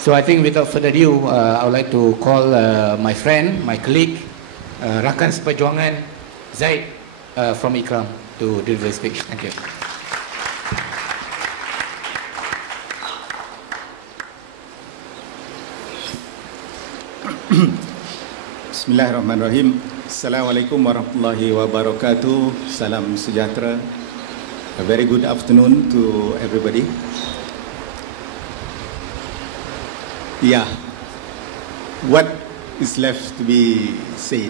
So I think without further ado, I would like to call my friend, my colleague, rakan seperjuangan Zaid from Ikram to deliver his speech. Thank you. Bismillahirrahmanirrahim. Assalamualaikum warahmatullahi wabarakatuh. Salam sejahtera. A very good afternoon to everybody. Yeah, what is left to be said?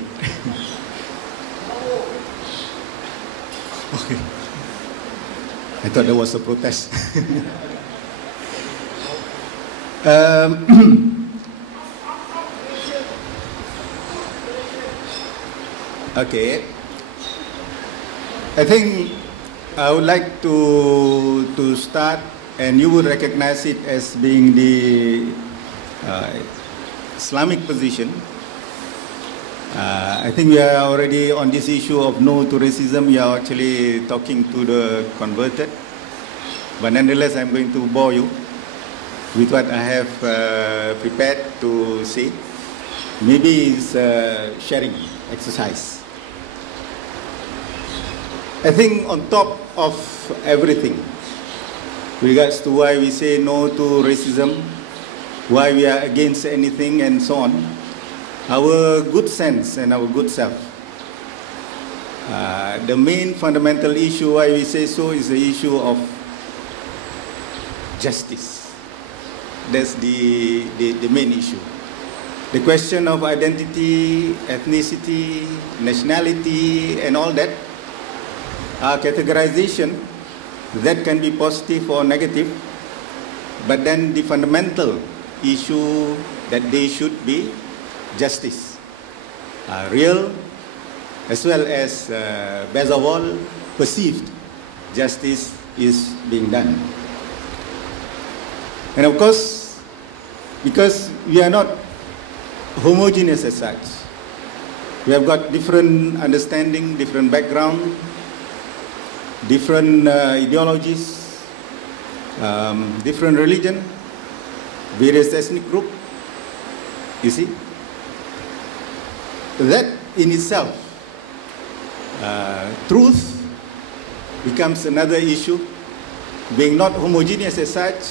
Okay. I thought there was a protest. Okay, I think I would like to start, and you would recognize it as being the Islamic position. I think we are already on this issue of no to racism. We are actually talking to the converted, but nonetheless, I'm going to bore you with what I have prepared to say. Maybe it's a sharing exercise. I think on top of everything, regards to why we say no to racism, why we are against anything and so on, our good sense and our good self. The main fundamental issue why we say so is the issue of justice. That's the main issue. The question of identity, ethnicity, nationality and all that are categorization that can be positive or negative, but then the fundamental issue that they should be justice, real as well as best of all perceived justice is being done. And of course, because we are not homogeneous as such, we have got different understanding, different background, different ideologies, different religion, various ethnic group, you see. That in itself, truth becomes another issue. Being not homogeneous as such,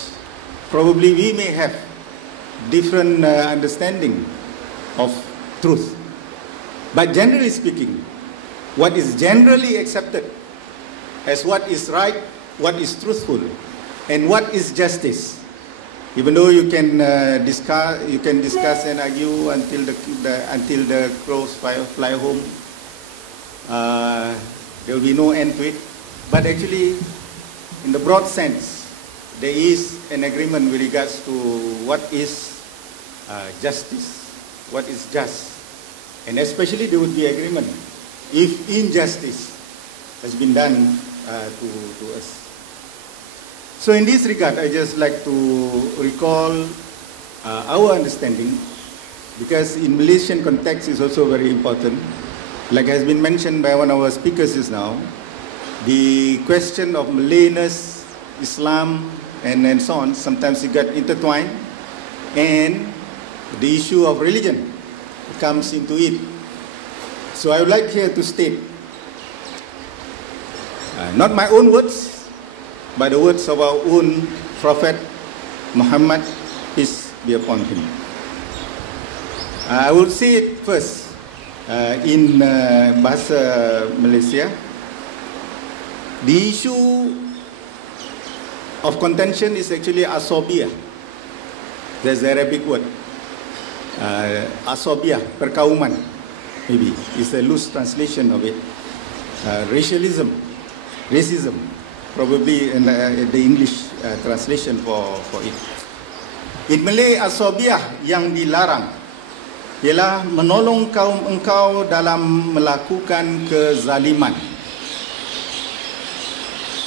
probably we may have different understanding of truth. But generally speaking, what is generally accepted as what is right, what is truthful, and what is justice, even though you can discuss and argue until the crows fly home, there will be no end to it. But actually, in the broad sense, there is an agreement with regards to what is justice, what is just, and especially there would be agreement if injustice has been done to us. So in this regard, I just like to recall our understanding, because in Malaysian context is also very important. Like has been mentioned by one of our speakers just now, the question of Malayness, Islam, and so on, sometimes it got intertwined, and the issue of religion comes into it. So I would like here to state, not my own words, by the words of our own Prophet Muhammad, peace be upon him. I will say it first in Bahasa Malaysia. The issue of contention is actually asobiyah. There's the Arabic word. Asobiyah, perkauman, maybe. It's a loose translation of it. Racialism, racism. Probably in the English translation for it. In Malay, asobiyah yang dilarang ialah menolong kaum engkau dalam melakukan kezaliman.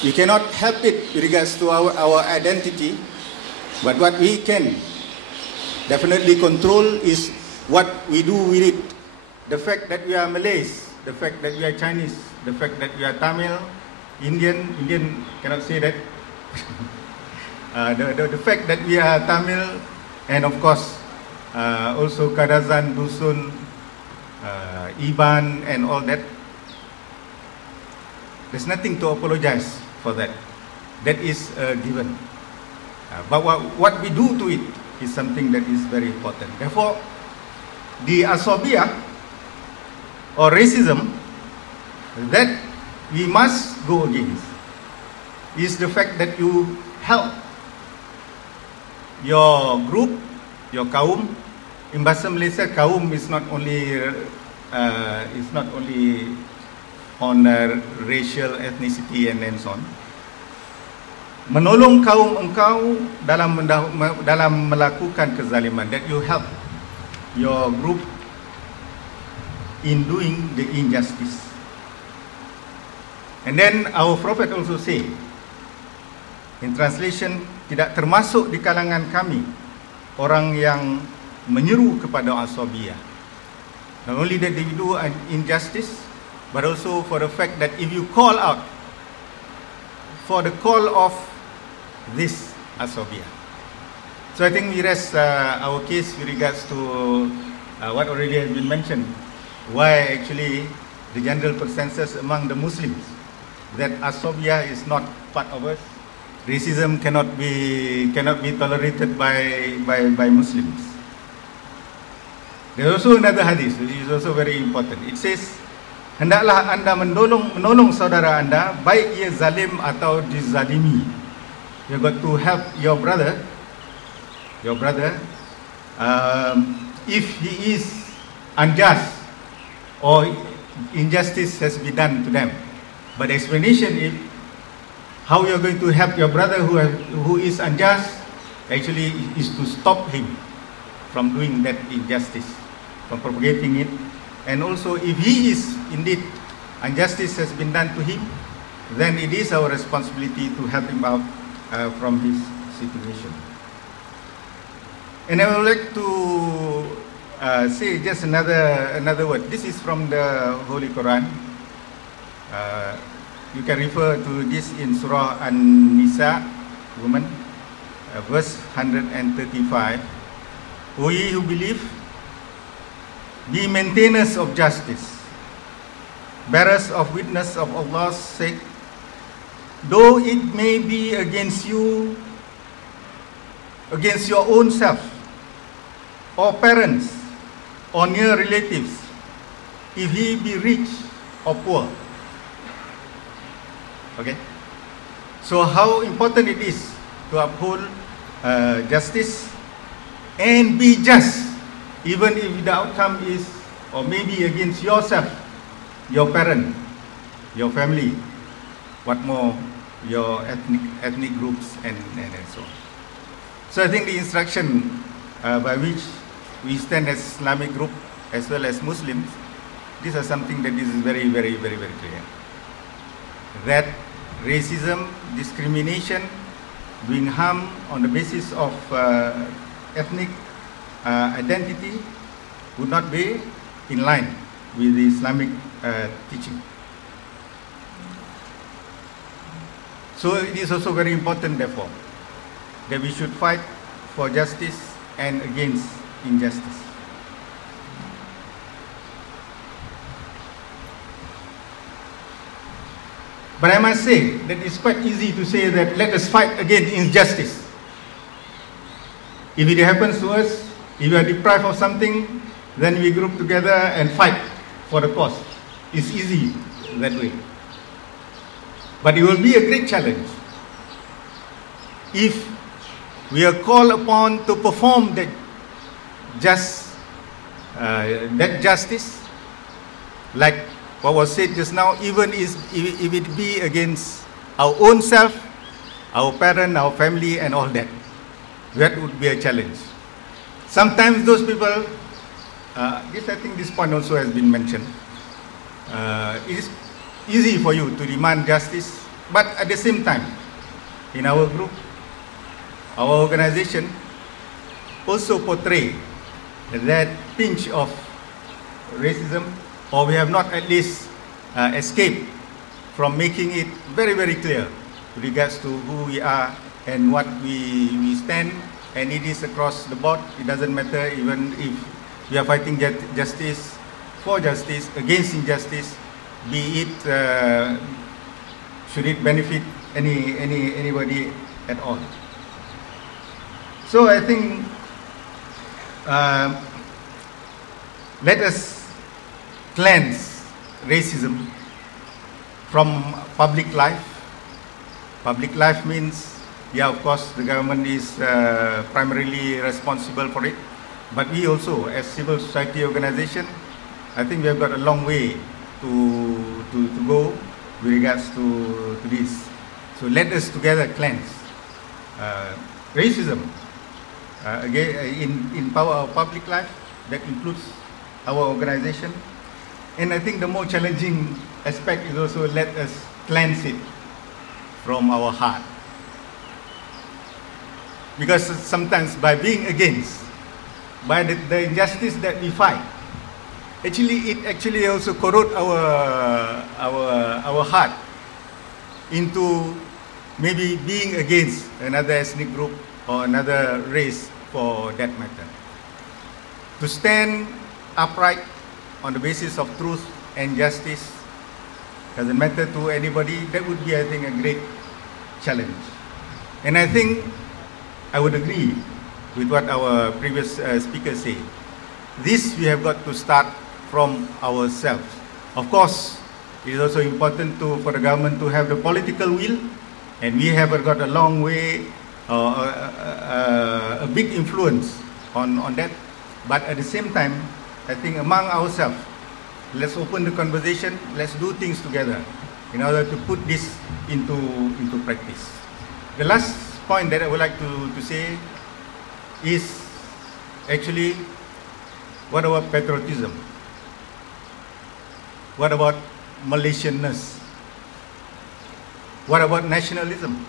We cannot help it with regards to our identity, but what we can definitely control is what we do with it. The fact that we are Malays, the fact that we are Chinese, the fact that we are Tamil, Indian cannot say that. The fact that we are Tamil, And of course, also Kadazan, Dusun, Iban and all that. There's nothing to apologize for that. That is given. But what we do to it is something that is very important. Therefore, the asobia or racism that we must go against is the fact that you help your group, your kaum. In Bahasa Malaysia, kaum is not only on racial ethnicity and so on. Menolong kaum engkau dalam melakukan kezaliman, that you help your group in doing the injustice. And then our Prophet also say, in translation, tidak termasuk di kalangan kami orang yang menyeru kepada asobiyah. Not only that they do an injustice, but also for the fact that if you call out for the call of this asobiyah. So I think we rest our case with regards to what already has been mentioned, why actually the general consensus among the Muslims that asobiyah is not part of us. Racism cannot be tolerated by Muslims. There is also another hadith which is also very important. It says, hendaklah anda menolong saudara anda, baik ia zalim atau dizalimi. You got to help your brother, if he is unjust or injustice has been done to them. But the explanation is how you are going to help your brother who is unjust actually is to stop him from doing that injustice, from propagating it. And also if he is indeed injustice has been done to him, then it is our responsibility to help him out from his situation. And I would like to say just another word. This is from the Holy Quran. You can refer to this in Surah An-Nisa, woman, verse 135. O ye who believe, be maintainers of justice, bearers of witness of Allah's sake, though it may be against you, against your own self, or parents, or near relatives, if he be rich or poor. Okay? So how important it is to uphold justice and be just, even if the outcome is, or maybe against yourself, your parent, your family, what more, your ethnic groups and so on. So I think the instruction by which we stand as Islamic group as well as Muslims, these are something that is very, very, very, very clear. That racism, discrimination, doing harm on the basis of ethnic identity would not be in line with the Islamic teaching. So it is also very important, therefore, that we should fight for justice and against injustice. But I must say that it's quite easy to say that let us fight against injustice. If it happens to us, if we are deprived of something, then we group together and fight for the cause. It's easy that way. But it will be a great challenge if we are called upon to perform that justice, like what was said just now, even if it be against our own self, our parent, our family and all that, that would be a challenge. Sometimes those people, I think this point also has been mentioned, it is easy for you to demand justice, but at the same time, in our group, our organization also portray that pinch of racism, or we have not at least escaped from making it very, very clear with regards to who we are and what we stand and it is across the board. It doesn't matter even if we are fighting justice, for justice, against injustice, be it, should it benefit anybody at all. So I think let us cleanse racism from public life. Public life means, yeah, of course, the government is primarily responsible for it, but we also, as civil society organization, I think we have got a long way to go with regards to this. So let us together cleanse racism again in our public life. That includes our organization. And I think the more challenging aspect is also let us cleanse it from our heart. Because sometimes by being against, by the injustice that we fight, it actually also corrode our heart into maybe being against another ethnic group or another race for that matter. To stand upright on the basis of truth and justice doesn't matter to anybody. That would be, I think, a great challenge. And I think I would agree with what our previous speaker said. This we have got to start from ourselves. Of course, it is also important for the government to have the political will, and we have got a long way, a big influence on that. But at the same time, I think among ourselves, let's open the conversation, let's do things together in order to put this into practice. The last point that I would like to say is actually, what about patriotism? What about Malaysianness? What about nationalism?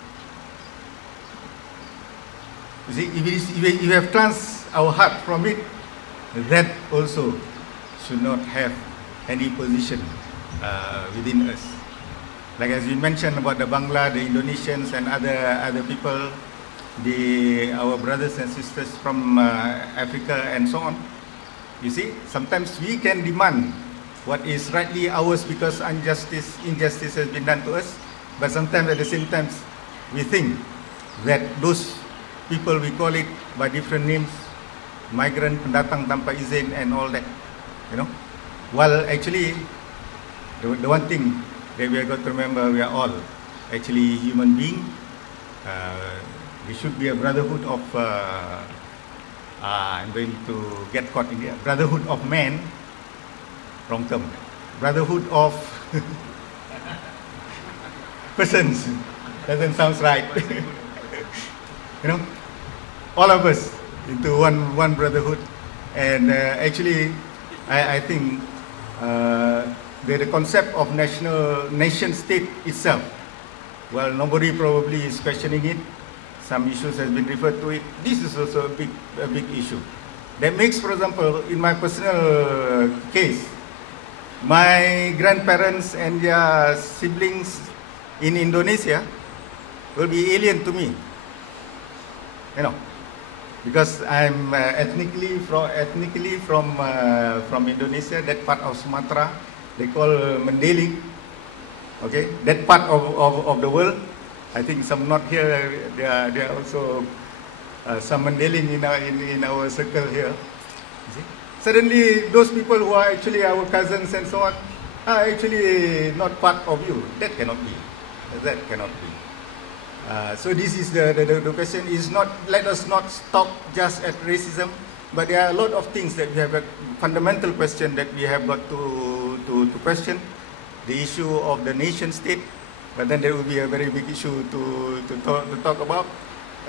You see, if we have cleansed our heart from it, that also should not have any position within us. Like as you mentioned about the Bangla, the Indonesians and other people, our brothers and sisters from Africa and so on. You see, sometimes we can demand what is rightly ours because injustice has been done to us, but sometimes at the same time we think that those people, we call it by different names, migrant, pendatang tanpa izin and all that, you know. Well, actually, the one thing that we have got to remember, we are all actually human beings. We should be a brotherhood of, I'm going to get caught in here, brotherhood of man, wrong term, brotherhood of persons, doesn't sound right. You know, all of us into one brotherhood, and actually, I think the concept of nation state itself, well, nobody probably is questioning it. Some issues has been referred to it. This is also a big issue. That makes, for example, in my personal case, my grandparents and their siblings in Indonesia will be alien to me. You know, because I'm ethnically from Indonesia, that part of Sumatra, they call Mendeling. Okay, that part of the world. I think some not here. There are also some Mendeling in our circle here. You see? Suddenly, those people who are actually our cousins and so on are actually not part of you. That cannot be. That cannot be. So this is the question is not, let us not stop just at racism, but there are a lot of things that we have, a fundamental question that we have got to question. The issue of the nation state, but then there will be a very big issue to talk about.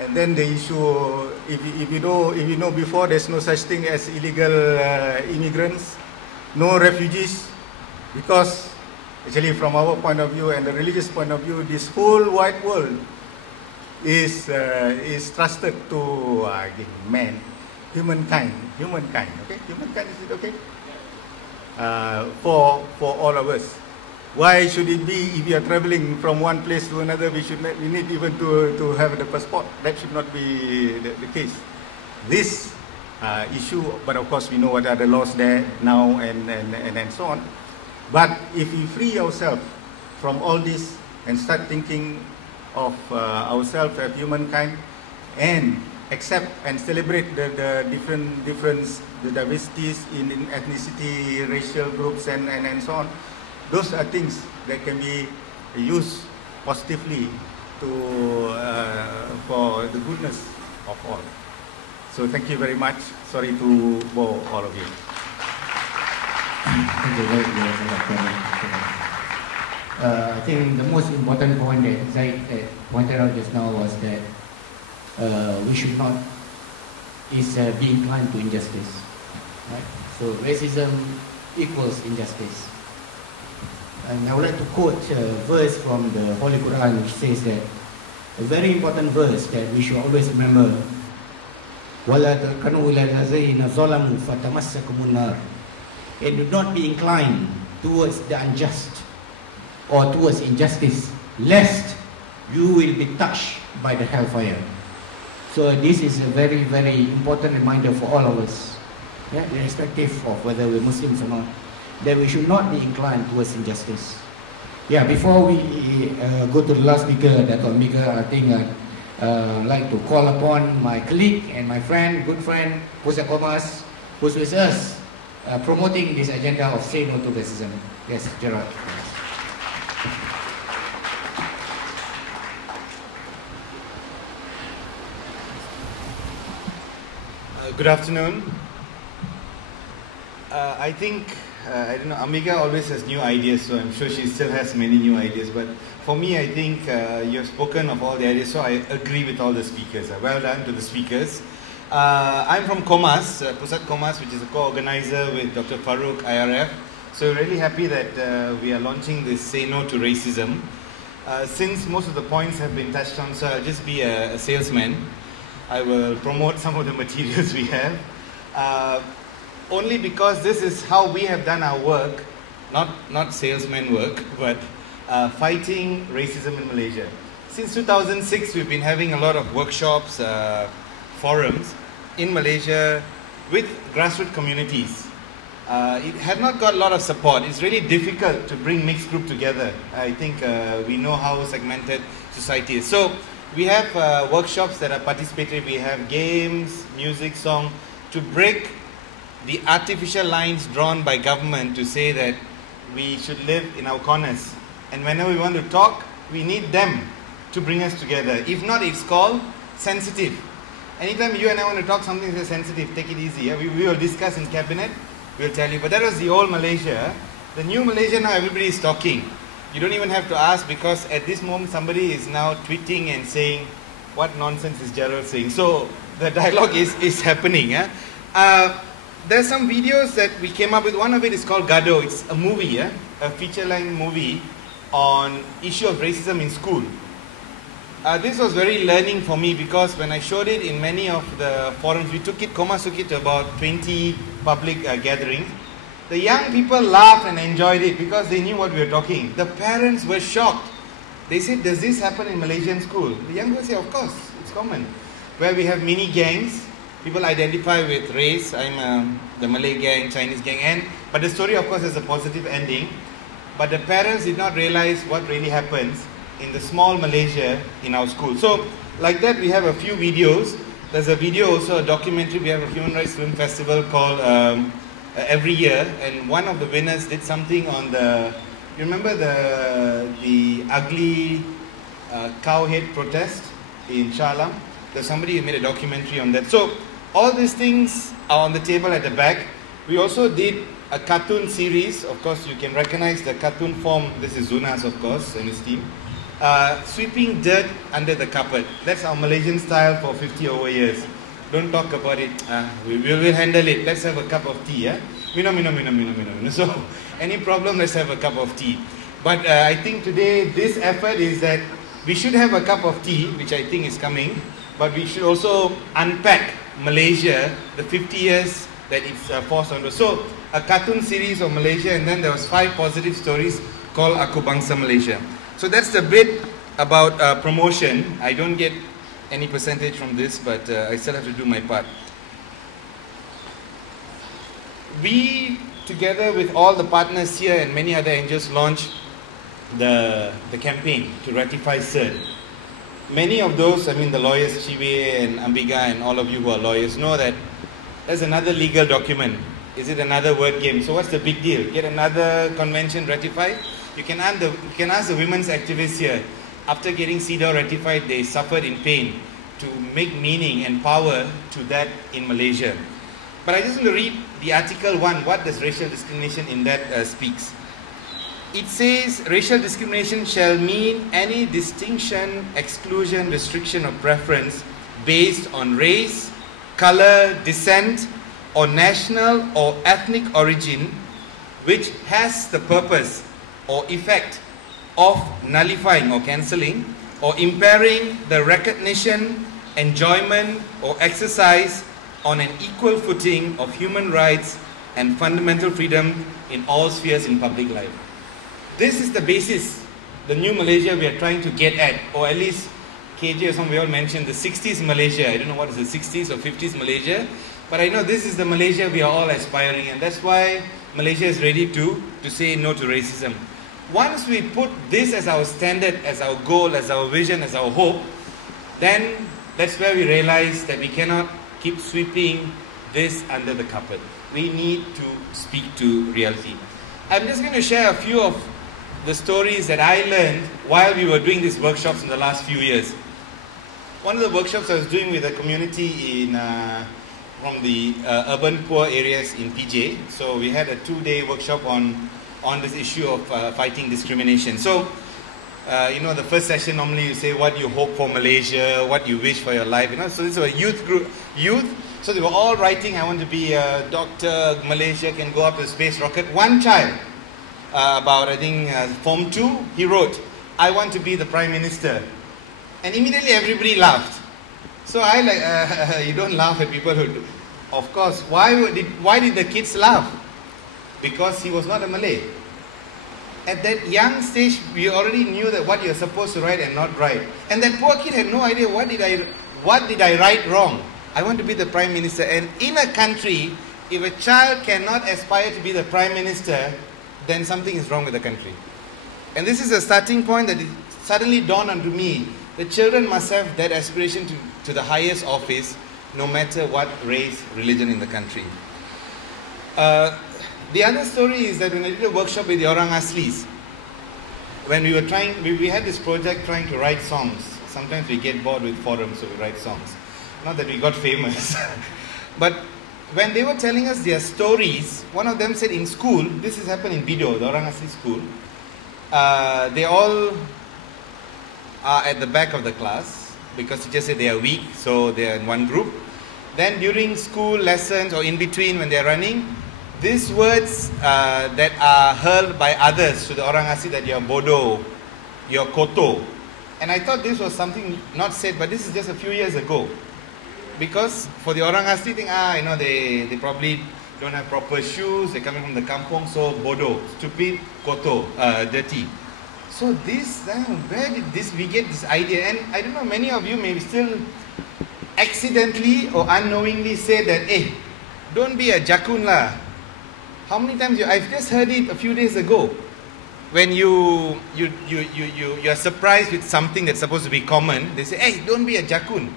And then the issue, if you know before, there's no such thing as illegal immigrants, no refugees, because actually from our point of view and the religious point of view, this whole wide world is trusted to humankind. Okay, humankind, is it okay? For all of us. Why should it be if you are traveling from one place to another, we need even to have the passport? That should not be the case. This issue, but of course we know what are the laws there now and so on. But if we free ourselves from all this and start thinking of ourselves as humankind and accept and celebrate the difference, the diversities in ethnicity, racial groups and so on, those are things that can be used positively for the goodness of all. So thank you very much. Sorry to bore all of you. Thank you very much. I think the most important point that Zaid pointed out just now was that we should not be inclined to injustice. Right? So racism equals injustice. And I would like to quote a verse from the Holy Quran which says that, a very important verse that we should always remember, وَلَا تَرْكَنُوا إِلَى الَّذِينَ ظَلَمُوا فَتَمَسَّكُمُ النَّارُ. And do not be inclined towards the unjust or towards injustice, lest you will be touched by the hellfire. So this is a very, very important reminder for all of us, irrespective of whether we're Muslims or not, that we should not be inclined towards injustice. Yeah, before we go to the last speaker, Dato' Amika, I think I'd like to call upon my colleague and my friend, good friend, Pusat Komas, who's with us, promoting this agenda of Say No to Racism. Yes, Gerard. Good afternoon. I think, I don't know, Amiga always has new ideas, so I'm sure she still has many new ideas. But for me, I think you have spoken of all the ideas, so I agree with all the speakers. Well done to the speakers. I'm from Komas, Pusat Komas, which is a co-organizer with Dr. Farouk, IRF. So really happy that we are launching this Say No to Racism. Since most of the points have been touched on, so I'll just be a salesman. I will promote some of the materials we have. Only because this is how we have done our work, not salesman work, but fighting racism in Malaysia. Since 2006, we've been having a lot of workshops, forums in Malaysia with grassroots communities. It had not got a lot of support. It's really difficult to bring mixed group together. I think we know how segmented society is. So we have workshops that are participatory. We have games, music, song, to break the artificial lines drawn by government to say that we should live in our corners. And whenever we want to talk, we need them to bring us together. If not, it's called sensitive. Anytime you and I want to talk something that's sensitive, take it easy. Yeah? We will discuss in cabinet, we'll tell you. But that was the old Malaysia. The new Malaysia, now everybody is talking. You don't even have to ask, because at this moment somebody is now tweeting and saying, what nonsense is Gerald saying? So the dialogue is happening. Yeah? There's some videos that we came up with. One of it is called Gado. It's a movie, yeah? A feature-length movie on issue of racism in school. This was very learning for me, because when I showed it in many of the forums, Komas took it to about 20 public gatherings. The young people laughed and enjoyed it because they knew what we were talking. The parents were shocked. They said, does this happen in Malaysian school? The young people say, of course, it's common. Where we have mini gangs, people identify with race. I'm the Malay gang, Chinese gang, but the story, of course, has a positive ending. But the parents did not realize what really happens in the small Malaysia in our school. So, like that, we have a few videos. There's a video, also a documentary. We have a Human Rights Film Festival called every year, and one of the winners did something on the, you remember the ugly cow head protest in Shah Alam? There's somebody who made a documentary on that. So all these things are on the table at the back. We also did a cartoon series. Of course, you can recognize the cartoon form. This is Zunas, of course, and his team. Sweeping dirt under the carpet. That's our Malaysian style for 50 over years. Don't talk about it. We will handle it. Let's have a cup of tea. Yeah? Mino. So, any problem, let's have a cup of tea. But I think today, this effort is that we should have a cup of tea, which I think is coming. But we should also unpack Malaysia, the 50 years that it's forced onto. So a cartoon series of Malaysia, and then there was 5 positive stories called Aku Bangsa Malaysia. So that's the bit about promotion. I don't get any percentage from this, but I still have to do my part. We, together with all the partners here and many other NGOs, launched the campaign to ratify CERD. Many of those, I mean the lawyers, Chiwe and Ambiga and all of you who are lawyers, know that there's another legal document. Is it another word game? So what's the big deal? Get another convention ratified? You can ask the women's activists here. After getting CEDAW ratified, they suffered in pain to make meaning and power to that in Malaysia. But I just want to read the Article 1. What does racial discrimination in that speaks? It says, racial discrimination shall mean any distinction, exclusion, restriction or preference based on race, color, descent, or national or ethnic origin, which has the purpose or effect of nullifying or cancelling or impairing the recognition, enjoyment or exercise on an equal footing of human rights and fundamental freedom in all spheres in public life. This is the basis, the new Malaysia we are trying to get at, or at least KJ or some we all mentioned the 60s Malaysia. I don't know what is the 60s or 50s Malaysia, but I know this is the Malaysia we are all aspiring, and that's why Malaysia is ready to say no to racism. Once we put this as our standard, as our goal, as our vision, as our hope, then that's where we realize that we cannot keep sweeping this under the carpet. We need to speak to reality. I'm just going to share a few of the stories that I learned while we were doing these workshops in the last few years. One of the workshops I was doing with a community from the urban poor areas in PJ. So we had a 2-day workshop on this issue of fighting discrimination. So, the first session normally you say what you hope for Malaysia, what you wish for your life. So this was a youth group. So they were all writing, I want to be a doctor, Malaysia can go up to the space rocket. One child, about I think Form 2, he wrote, I want to be the Prime Minister. And immediately everybody laughed. So I you don't laugh at people who do. Of course, why did the kids laugh? Because he was not a Malay. At that young stage, we already knew that what you're supposed to write and not write. And that poor kid had no idea what did I write wrong. I want to be the Prime Minister. And in a country, if a child cannot aspire to be the Prime Minister, then something is wrong with the country. And this is a starting point that it suddenly dawned onto me. The children must have that aspiration to the highest office, no matter what race, religion in the country. The other story is that when I did a workshop with the Orang Aslis, when we were we had this project trying to write songs. Sometimes we get bored with forums, so we write songs. Not that we got famous. But when they were telling us their stories, one of them said in school, this has happened in Bido, the Orang Asli school, they all are at the back of the class because teachers said they are weak, so they are in one group. Then during school lessons or in between when they are running, these words that are hurled by others to the Orang Asli that you're bodoh, you're kotor. And I thought this was something not said, but this is just a few years ago. Because for the Orang Asli thing, they probably don't have proper shoes, they're coming from the kampong, so bodoh, stupid, kotor, dirty. So where did we get this idea? And I don't know, many of you may still accidentally or unknowingly say that, hey, don't be a jakun lah. How many times I've just heard it a few days ago. When you're surprised with something that's supposed to be common, they say, hey, don't be a jakun.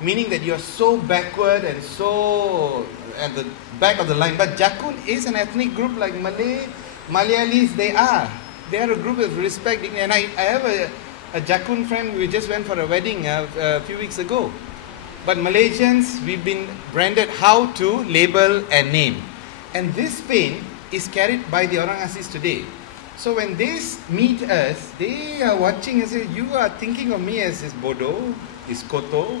Meaning that you're so backward and so at the back of the line. But jakun is an ethnic group like Malayalis, they are a group of respect. And I have a jakun friend, we just went for a wedding a few weeks ago. But Malaysians, we've been branded how to label and name. And this pain is carried by the Orang Aslis today. So when they meet us, they are watching and say, you are thinking of me as this bodoh, this kotor.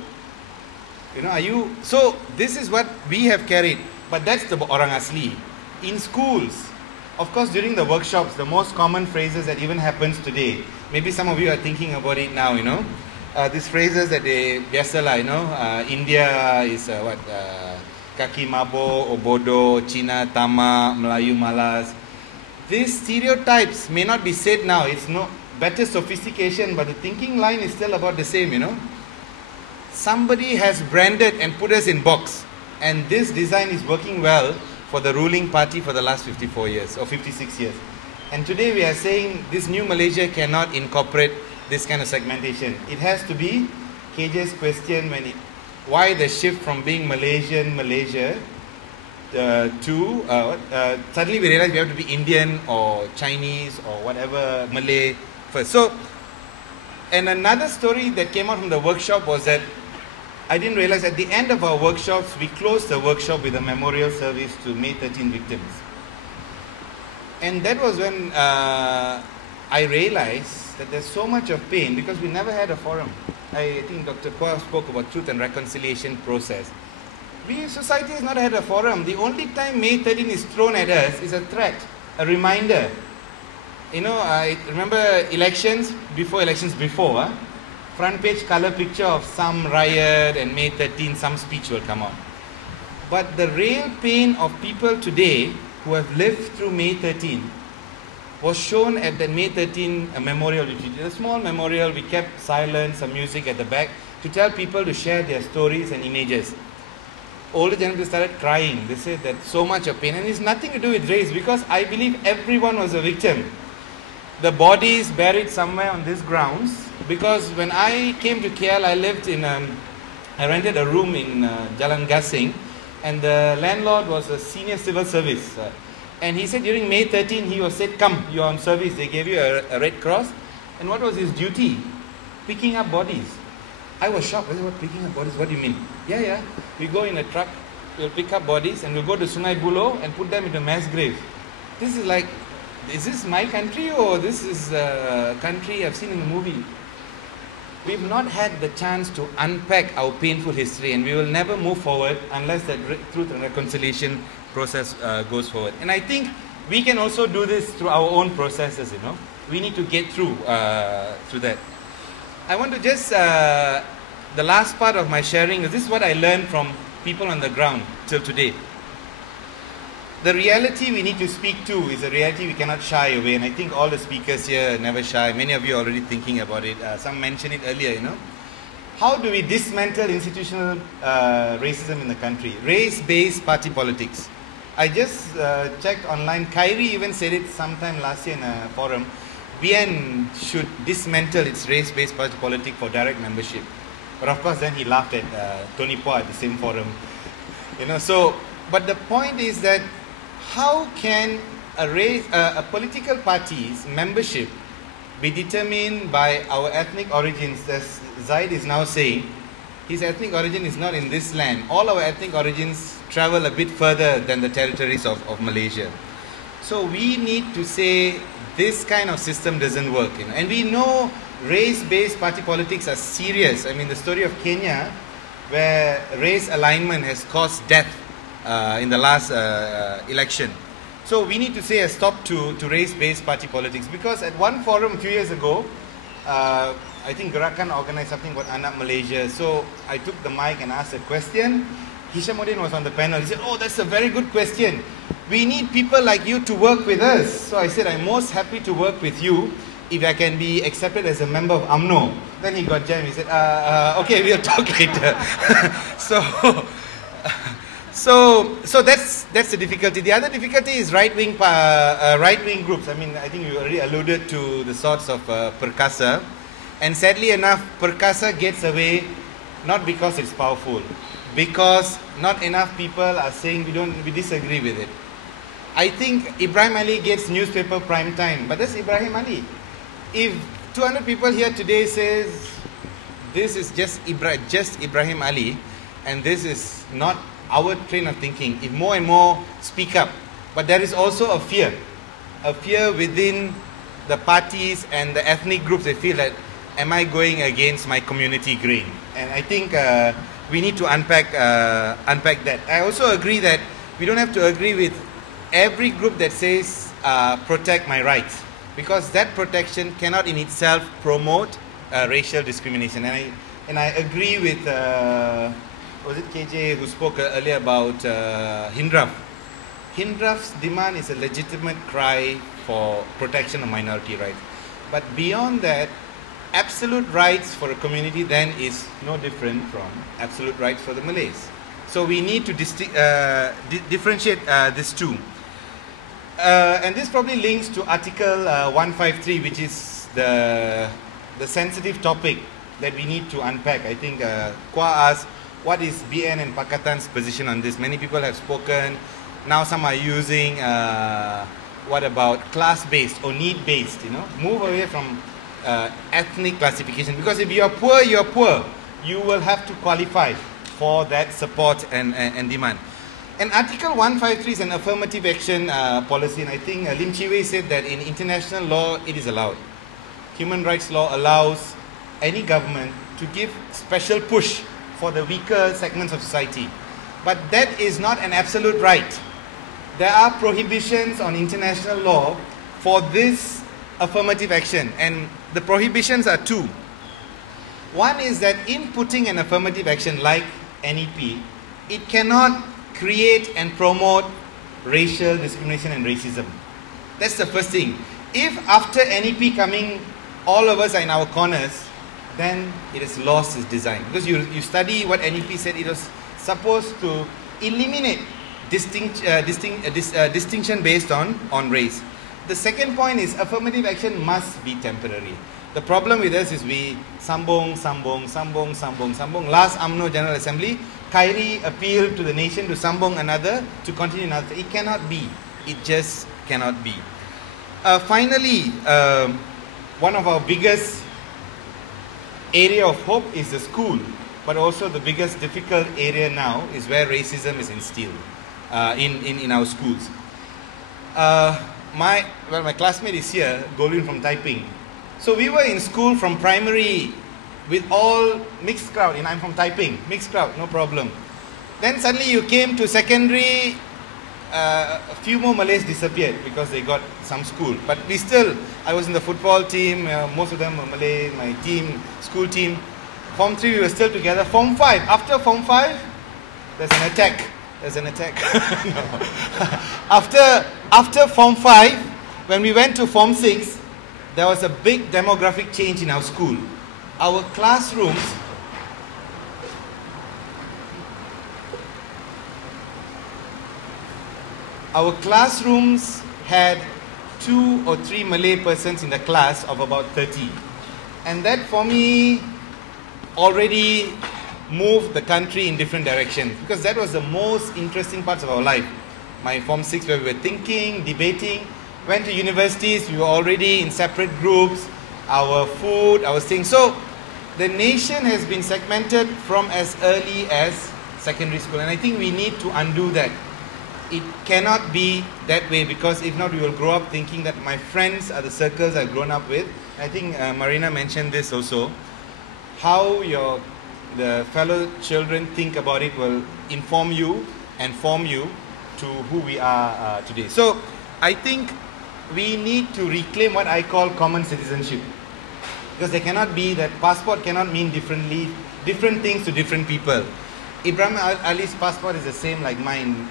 So this is what we have carried. But that's the Orang Asli. In schools, of course during the workshops, the most common phrases that even happens today, maybe some of you are thinking about it now, these phrases that they biasa lah, India is Kaki Mabo, Obodo, Cina, Tama, Melayu, Malas. These stereotypes may not be said now. It's no better sophistication, but the thinking line is still about the same, you know. Somebody has branded and put us in box. And this design is working well for the ruling party for the last 54 years or 56 years. And today we are saying this new Malaysia cannot incorporate this kind of segmentation. It has to be KJ's question why the shift from being Malaysia to suddenly we realize we have to be Indian or Chinese or whatever, Malay first. So, and another story that came out from the workshop was that I didn't realize at the end of our workshops, we closed the workshop with a memorial service to May 13 victims. And that was when I realized that there's so much of pain because we never had a forum. I think Dr. Kwa spoke about truth and reconciliation process. We, society has not had a forum. The only time May 13 is thrown at us is a threat, a reminder. You know, I remember elections before, front page color picture of some riot and May 13, some speech will come on. But the real pain of people today who have lived through May 13 was shown at the May 13 memorial retreat. A small memorial, we kept silence, some music at the back to tell people to share their stories and images. Older generation started crying. They said that so much of pain, and it's nothing to do with race because I believe everyone was a victim. The body is buried somewhere on these grounds because when I came to KL, I rented a room in Jalan Gasing, and the landlord was a senior civil service. And he said during May 13, he was said, come, you're on service. They gave you a Red Cross. And what was his duty? Picking up bodies. I was shocked. I said, what, picking up bodies? What do you mean? Yeah. We go in a truck, we'll pick up bodies, and we'll go to Sungai Buloh and put them into mass graves. This is like, is this my country or this is a country I've seen in a movie? We've not had the chance to unpack our painful history, and we will never move forward unless that truth and reconciliation process goes forward. And I think we can also do this through our own processes, you know. We need to get through that. I want to just, the last part of my sharing, this is what I learned from people on the ground till today. The reality we need to speak to is a reality we cannot shy away, and I think all the speakers here never shy. Many of you are already thinking about it. Some mentioned it earlier, you know. How do we dismantle institutional racism in the country? Race-based party politics. I just checked online. Kyrie even said it sometime last year in a forum. BN should dismantle its race-based party politics for direct membership. But of course, then he laughed at Tony Poa at the same forum. You know, so, but the point is that how can a political party's membership be determined by our ethnic origins? As Zaid is now saying, his ethnic origin is not in this land. All our ethnic origins travel a bit further than the territories of Malaysia. So we need to say this kind of system doesn't work. You know? And we know race-based party politics are serious. I mean, the story of Kenya, where race alignment has caused death in the last election. So we need to say a stop to race-based party politics, because at one forum a few years ago, I think Gerakan organized something about Anak Malaysia. So I took the mic and asked a question. Hishamuddin was on the panel. He said, oh, that's a very good question. We need people like you to work with us. So I said, I'm most happy to work with you if I can be accepted as a member of UMNO. Then he got jammed. He said, okay, we'll talk later. So that's the difficulty. The other difficulty is right-wing groups. I mean, I think you already alluded to the sorts of Perkasa. And sadly enough, Perkasa gets away not because it's powerful, because not enough people are saying we disagree with it. I think Ibrahim Ali gets newspaper prime time, but that's Ibrahim Ali. If 200 people here today says this is just Ibrahim Ali, and this is not our train of thinking, if more and more speak up, but there is also a fear within the parties and the ethnic groups. They feel that, am I going against my community grain? And I think we need to unpack that. I also agree that we don't have to agree with every group that says protect my rights, because that protection cannot in itself promote racial discrimination. And I agree with was it KJ who spoke earlier about Hindraf? Hindraf's demand is a legitimate cry for protection of minority rights. But beyond that, absolute rights for a community then is no different from absolute rights for the Malays. So we need to differentiate these two. And this probably links to Article 153, which is the sensitive topic that we need to unpack. I think Kwa asked, what is BN and Pakatan's position on this? Many people have spoken. Now some are using, what about class-based or need-based, Move away from ethnic classification. Because if you are poor, you will have to qualify for that support and demand. And Article 153 is an affirmative action policy, and I think Lim Chi Wei said that in international law it is allowed. Human rights law allows any government to give special push for the weaker segments of society. But that is not an absolute right. There are prohibitions on international law for this affirmative action, and the prohibitions are two. One is that in putting an affirmative action like NEP, it cannot create and promote racial discrimination and racism. That's the first thing. If after NEP coming, all of us are in our corners, then it has lost its design. Because you study what NEP said, it was supposed to eliminate distinction based on race. The second point is affirmative action must be temporary. The problem with us is we sambung. Last UMNO General Assembly, Khairi appealed to the nation to sambung another, to continue another. It cannot be. It just cannot be. Finally, one of our biggest area of hope is the school, but also the biggest difficult area now is where racism is instilled in our schools. My classmate is here, Golin from Taiping. So we were in school from primary with all mixed crowd, and I'm from Taiping, mixed crowd, no problem. Then suddenly you came to secondary, a few more Malays disappeared because they got some school. But I was in the football team, most of them were Malay, my team, school team. Form 3 we were still together. Form 5, after Form 5, there's an attack. No. After Form 5, when we went to Form 6, there was a big demographic change in our school. Our classrooms had 2 or 3 Malay persons in the class of about 30. And that for me already moved the country in different directions, because that was the most interesting parts of our life. My Form 6, where we were thinking, debating. Went to universities, we were already in separate groups, our food, our things. So the nation has been segmented from as early as secondary school, and I think we need to undo that. It cannot be that way, because if not, we will grow up thinking that my friends are the circles I've grown up with. I think Marina mentioned this also. How the fellow children think about it will inform you and form you to who we are today. So I think we need to reclaim what I call common citizenship, because there cannot be that passport cannot mean different things to different people. Ibrahim Ali's passport is the same like mine.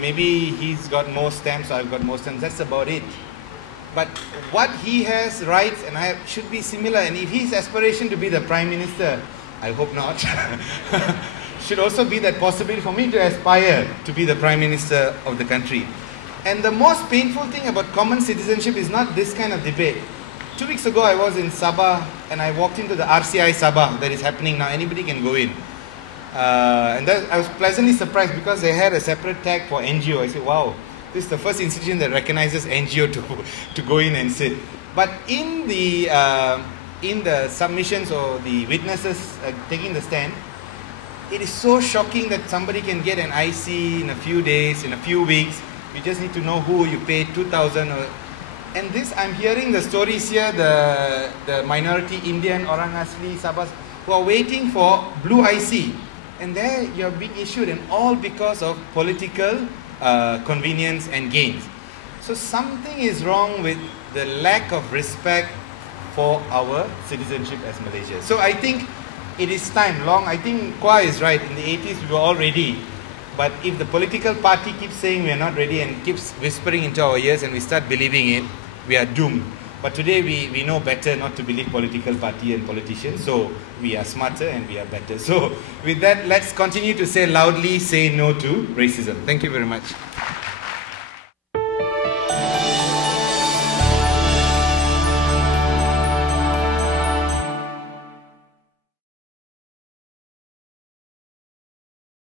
Maybe he's got more stamps, or I've got more stamps. That's about it. But what he has rights and I should be similar. And if his aspiration to be the Prime Minister, I hope not, should also be that possibility for me to aspire to be the Prime Minister of the country. And the most painful thing about common citizenship is not this kind of debate. 2 weeks ago I was in Sabah and I walked into the RCI Sabah that is happening now. Anybody can go in. And I was pleasantly surprised because they had a separate tag for NGO. I said, wow, this is the first institution that recognizes NGO to go in and sit. But in the submissions or the witnesses taking the stand, it is so shocking that somebody can get an IC in a few days, in a few weeks. You just need to know who you pay, 2,000. And this, I'm hearing the stories here, the minority Indian, Orang Asli, Sabah, who are waiting for blue IC. And there you're being issued, and all because of political convenience and gains. So something is wrong with the lack of respect for our citizenship as Malaysia. So I think it is time. I think Kwa is right. In the 80s, we were all ready. But if the political party keeps saying we are not ready and keeps whispering into our ears and we start believing it, we are doomed. But today we know better not to believe political party and politicians, so we are smarter and we are better. So with that, let's continue to say loudly, say no to racism. Thank you very much.